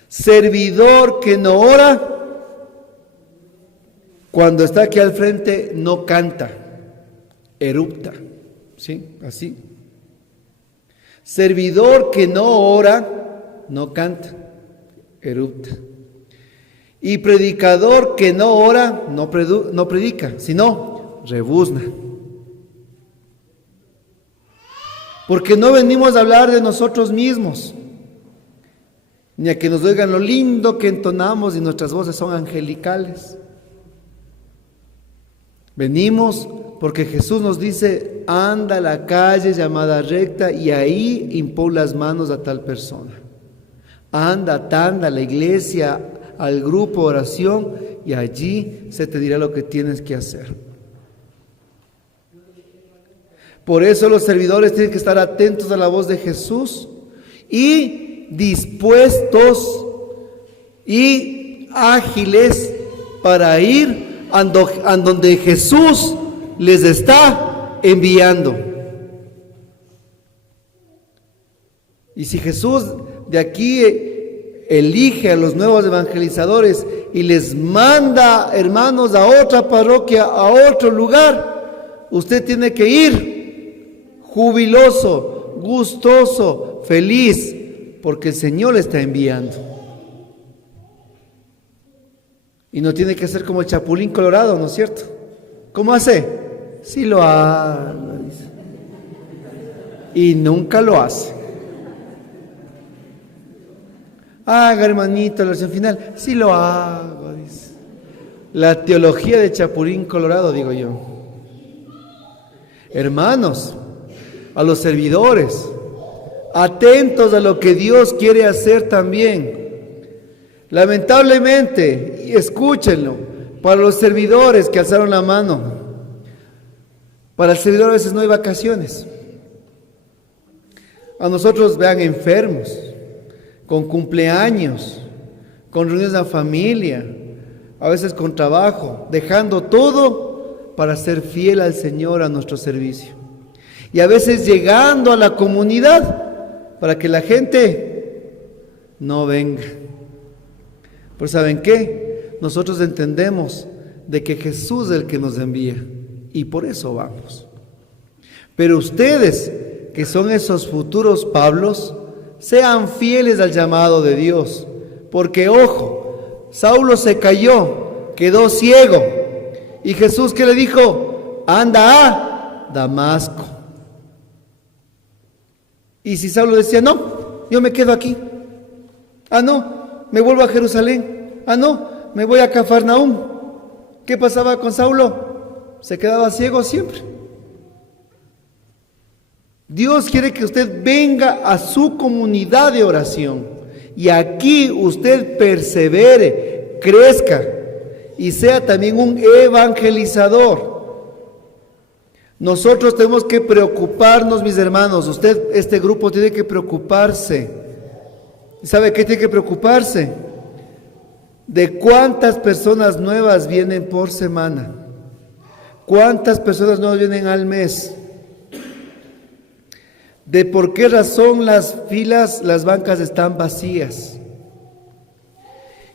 Servidor que no ora, cuando está aquí al frente no canta, erupta, ¿sí? Así. Servidor que no ora, no canta, erupta. Y predicador que no ora, no predica, sino rebuzna. Porque no venimos a hablar de nosotros mismos, ni a que nos oigan lo lindo que entonamos y nuestras voces son angelicales. Venimos porque Jesús nos dice, anda a la calle llamada recta y ahí impon las manos a tal persona. Anda, tanda a la iglesia, al grupo de oración y allí se te dirá lo que tienes que hacer. Por eso los servidores tienen que estar atentos a la voz de Jesús y dispuestos y ágiles para ir a donde Jesús les está enviando. Y si Jesús de aquí elige a los nuevos evangelizadores y les manda, hermanos, a otra parroquia, a otro lugar, usted tiene que ir jubiloso, gustoso, feliz, porque el Señor le está enviando. Y no tiene que ser como el Chapulín Colorado, ¿no es cierto? ¿Cómo hace? Sí lo hago, dice. Y nunca lo hace. Haga, hermanito, la oración final. Sí lo hago, dice. La teología de Chapulín Colorado, digo yo. Hermanos, a los servidores, atentos a lo que Dios quiere hacer también. Lamentablemente, y escúchenlo, para los servidores que alzaron la mano, para el servidor a veces no hay vacaciones. A nosotros vean enfermos, con cumpleaños, con reuniones de la familia, a veces con trabajo, dejando todo para ser fiel al Señor, a nuestro servicio. Y a veces llegando a la comunidad para que la gente no venga. Pero ¿saben qué? Nosotros entendemos de que Jesús es el que nos envía y por eso vamos. Pero ustedes, que son esos futuros Pablos, sean fieles al llamado de Dios. Porque, ojo, Saulo se cayó, quedó ciego. Y Jesús, ¿qué le dijo? Anda a Damasco. Y si Saulo decía, no, yo me quedo aquí. Ah, no, me vuelvo a Jerusalén. Ah, no, me voy a Cafarnaúm. ¿Qué pasaba con Saulo? Se quedaba ciego siempre. Dios quiere que usted venga a su comunidad de oración y aquí usted persevere, crezca y sea también un evangelizador. Nosotros tenemos que preocuparnos, mis hermanos. Usted, este grupo tiene que preocuparse. ¿Sabe qué tiene que preocuparse? De cuántas personas nuevas vienen por semana. Cuántas personas nuevas vienen al mes. De por qué razón las filas, las bancas están vacías.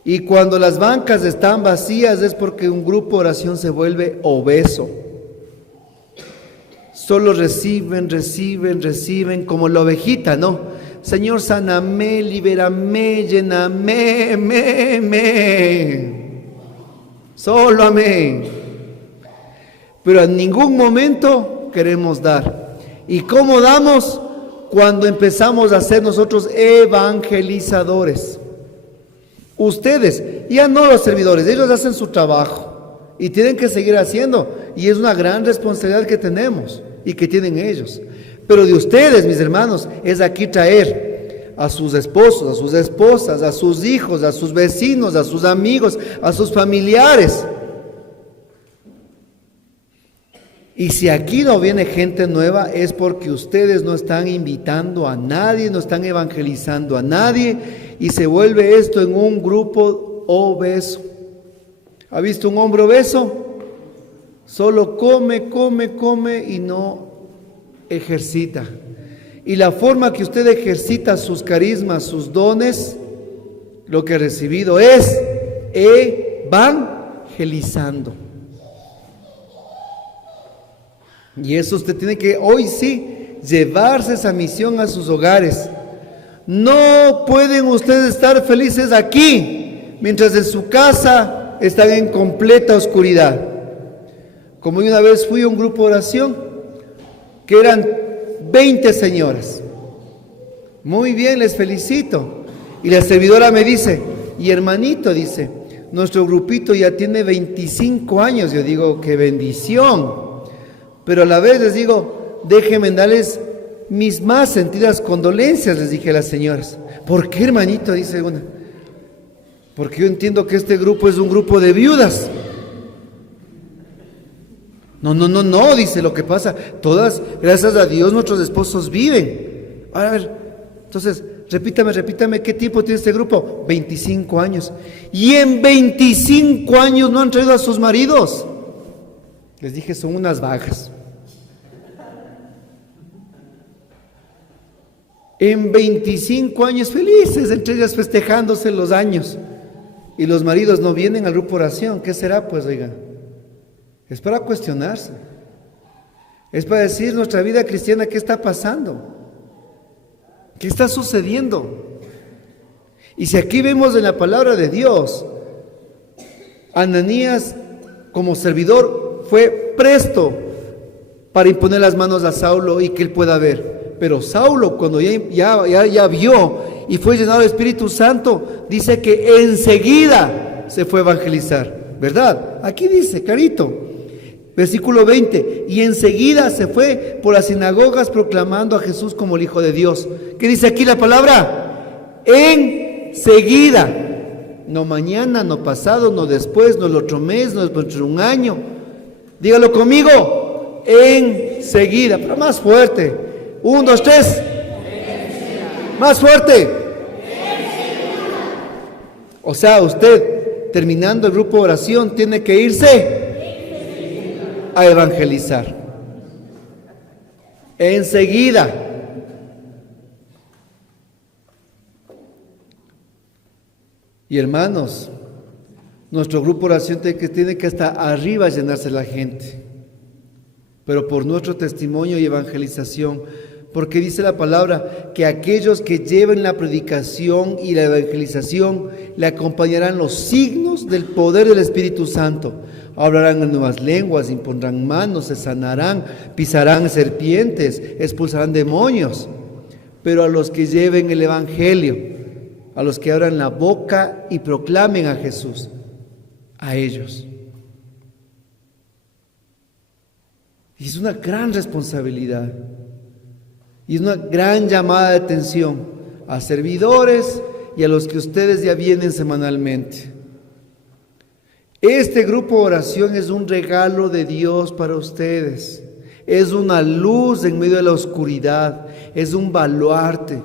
Y cuando las bancas están vacías es porque un grupo de oración se vuelve obeso. Solo reciben, como la ovejita, ¿no? Señor, sáname, libérame, lléname, solo amén. Pero en ningún momento queremos dar. ¿Y cómo damos? Cuando empezamos a ser nosotros evangelizadores. Ustedes, ya no los servidores, ellos hacen su trabajo y tienen que seguir haciendo. Y es una gran responsabilidad que tenemos y que tienen ellos. Pero de ustedes, mis hermanos, es aquí traer a sus esposos, a sus esposas, a sus hijos, a sus vecinos, a sus amigos, a sus familiares. Y si aquí no viene gente nueva es porque ustedes no están invitando a nadie, no están evangelizando a nadie y se vuelve esto en un grupo obeso. ¿Ha visto un hombre obeso? Solo come y no ejercita. Y la forma que usted ejercita sus carismas, sus dones, lo que ha recibido es evangelizando. Y eso usted tiene que, hoy sí, llevarse esa misión a sus hogares. No pueden ustedes estar felices aquí, mientras en su casa están en completa oscuridad. Como yo una vez fui a un grupo de oración, que eran 20 señoras. Muy bien, les felicito. Y la servidora me dice, y hermanito, dice, nuestro grupito ya tiene 25 años. Yo digo, qué bendición. Pero a la vez les digo, déjenme darles mis más sentidas condolencias, les dije a las señoras. ¿Por qué, hermanito? Dice una. Porque yo entiendo que este grupo es un grupo de viudas. No, dice, lo que pasa, todas, gracias a Dios, nuestros esposos viven. A ver, entonces, repítame, ¿qué tiempo tiene este grupo? 25 años. Y en 25 años no han traído a sus maridos. Les dije, son unas vagas. En 25 años felices, entre ellas festejándose los años. Y los maridos no vienen al grupo oración. ¿Qué será? Pues, oigan, es para cuestionarse. Es para decir, nuestra vida cristiana, ¿qué está pasando? ¿Qué está sucediendo? Y si aquí vemos en la palabra de Dios, Ananías como servidor fue presto para imponer las manos a Saulo y que él pueda ver. Pero Saulo, cuando ya vio y fue llenado del Espíritu Santo, dice que enseguida se fue a evangelizar, ¿verdad? Aquí dice, clarito, versículo 20, y enseguida se fue por las sinagogas proclamando a Jesús como el Hijo de Dios. ¿Qué dice aquí la palabra? Enseguida. No mañana, no pasado, no después, no el otro mes, no después de un año. Dígalo conmigo, enseguida, pero más fuerte. 1, 2, 3. Más fuerte. O sea, usted, terminando el grupo de oración, tiene que irse a evangelizar. Enseguida. Y hermanos, nuestro grupo de oración tiene que hasta arriba llenarse la gente. Pero por nuestro testimonio y evangelización, porque dice la palabra que aquellos que lleven la predicación y la evangelización le acompañarán los signos del poder del Espíritu Santo. Hablarán en nuevas lenguas, impondrán manos, se sanarán, pisarán serpientes, expulsarán demonios. pero a los que lleven el Evangelio, a los que abran la boca y proclamen a Jesús, a ellos. Y es una gran responsabilidad y es una gran llamada de atención a servidores y a los que ustedes ya vienen semanalmente. Este grupo de oración es un regalo de Dios para ustedes. Es una luz en medio de la oscuridad, es un baluarte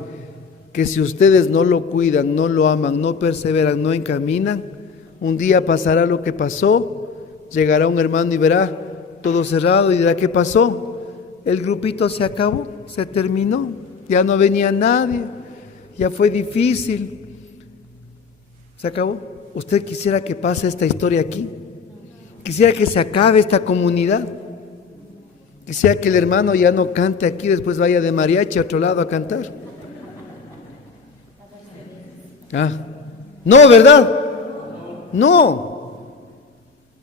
que si ustedes no lo cuidan, no lo aman, no perseveran, no encaminan, un día pasará lo que pasó, llegará un hermano y verá todo cerrado y dirá: ¿qué pasó? El grupito se acabó, se terminó, ya no venía nadie, ya fue difícil, se acabó. ¿Usted quisiera que pase esta historia aquí? ¿Quisiera que se acabe esta comunidad? ¿Quisiera que el hermano ya no cante aquí, después vaya de mariachi a otro lado a cantar? No, ¿verdad? No.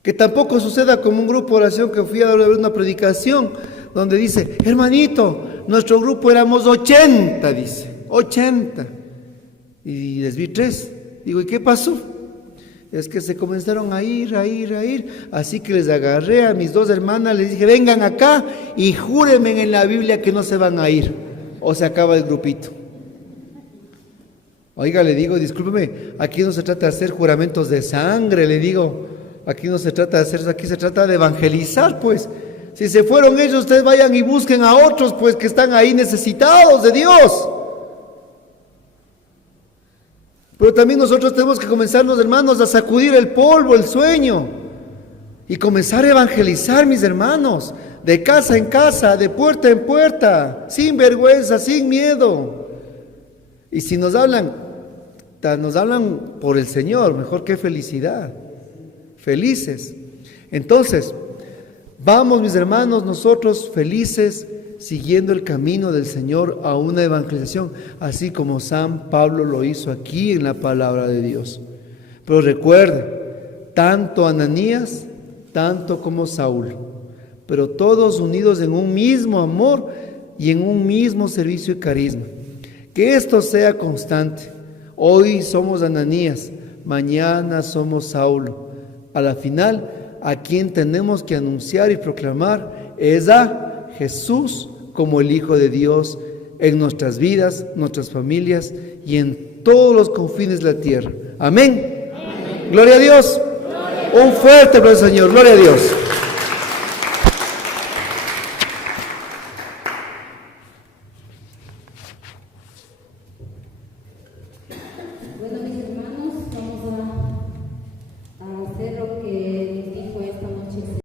Que tampoco suceda como un grupo de oración que fui a ver una predicación donde dice: hermanito, nuestro grupo éramos 80, dice, 80. Y les vi 3. Digo: ¿y qué pasó? Es que se comenzaron a ir. Así que les agarré a mis 2 hermanas, les dije: vengan acá y júrenme en la Biblia que no se van a ir, o se acaba el grupito. Oiga, le digo: discúlpeme, aquí no se trata de hacer juramentos de sangre, le digo. Aquí no se trata de hacer, aquí se trata de evangelizar, pues. Si se fueron ellos, ustedes vayan y busquen a otros, pues, que están ahí necesitados de Dios. Pero también nosotros tenemos que comenzarnos, hermanos, a sacudir el polvo, el sueño, y comenzar a evangelizar, mis hermanos, de casa en casa, de puerta en puerta, sin vergüenza, sin miedo. Y si nos hablan por el Señor, mejor, qué felicidad. Felices. Entonces, vamos, mis hermanos, nosotros felices, siguiendo el camino del Señor a una evangelización, así como San Pablo lo hizo aquí en la palabra de Dios. Pero recuerden, tanto Ananías, tanto como Saúl, pero todos unidos en un mismo amor y en un mismo servicio y carisma. Que esto sea constante. Hoy somos Ananías, mañana somos Saulo. A la final, a quien tenemos que anunciar y proclamar es a Jesús como el Hijo de Dios en nuestras vidas, nuestras familias y en todos los confines de la tierra. Amén. Amén. Gloria a Dios. Gloria. Un fuerte aplauso, Señor. Gloria a Dios.